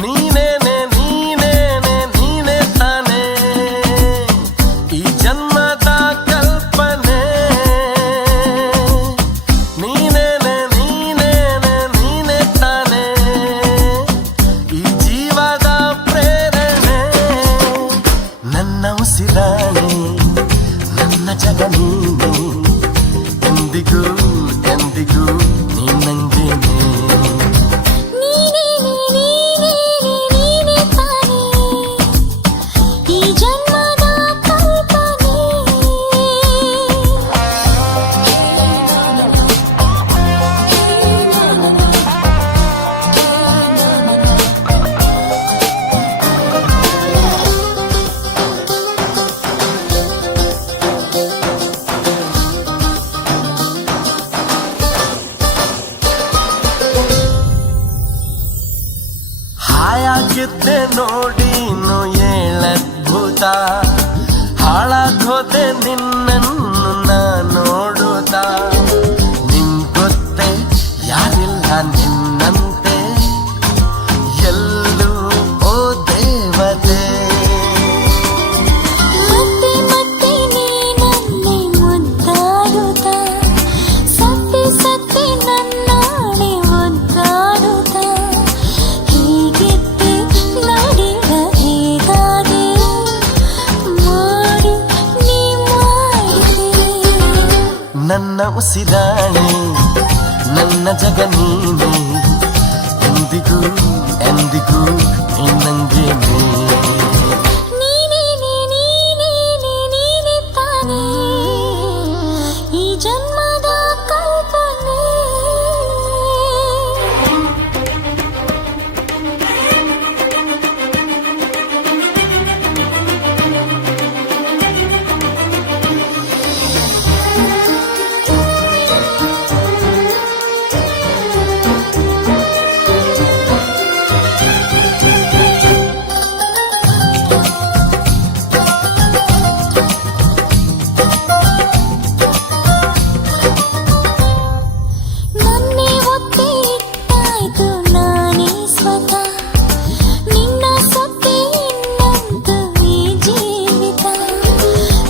ನೀನೇನೆ ನೀನೇನೆ ನೀನೇ ತಾನೇ ಈ ಜನ್ಮದ ಕಲ್ಪನೆ. ನೀನೇನೆ ನೀನೇನೆ ನೀನೇ ತಾನೇ ಈ ಜೀವದ ಪ್ರೇರಣೆ. ನನ್ನ ಉಸಿರಾಣೆ ನನ್ನ ಜಗ ನೀನೆ, ಎಂದಿಗೂ ಎಂದಿಗೂ ನೀ ನಂಗೇನೆ. ಹಾಯಾಗಿದ್ದೆ ನೋಡಿ ಏಳದ್ಭುತ, ಹಾಳಾಗೋದೆ ನಿನ್ನನ್ನು ನಾ ನೋಡುತ್ತಾ. ನಿನ್ ಗೊತ್ತೇ ಯಾರಿಲ್ಲ ನಿನ್ನಂತೆ ಎಲ್ಲೂ ಓ ದೇವತೆ. ಮತ್ತೆ ಮತ್ತೆ ನೀನನ್ನೇ ಮುದ್ದಾಡುತ್ತಾ, ಸತ್ತಿ ಸತ್ತಿ ನನ್ನಾಣೆ ಒದ್ದಾಡುತ್ತಾ. ಹೀಗಿದ್ದೆ ನೋಡಿದ ಹೇಗಾದೆ ಮಾಡಿ ನೀ ಮಾಡಿದೆ. ನನ್ನ ಉಸಿರಾಣೆ ನನ್ನ ಜಗ ನೀನೆ, ಎಂದಿಗೂ ಎಂದಿಗೂ ನೀ ನಂಗೇನೆ. ನೀನೇನೆ ನೀನೇನೆ ನೀನೇ ತಾನೇ ಈ ಜನ್ಮದ ಕಲ್ಪನೆ. ನನ್ನೇ ಒತ್ತೆ ಇಟ್ಟಾಯ್ತು ನಾನೇ ಸ್ವತಃ, ನಿನ್ನ ಸೊತ್ತೆ ಇನ್ನೊಂದು ಈ ಜೀವಿತ.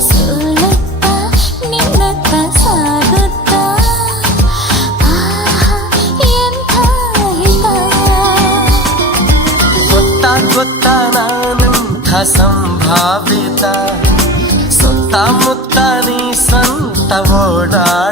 ಸೋಲುತ್ತಾ ನಿನ್ನತ್ತ ಸಾಗುತ್ತಾ, ಆಹಾ ಎಂಥ ಹಿತ. ಗೊತ್ತಾ ಗೊತ್ತಾ ನಾನಂಥ ಸಂಭಾವಿತ, ಸುತ್ತಮುತ್ತ ನೀ ಸಂತ ಓಡಾಡುತ್ತ.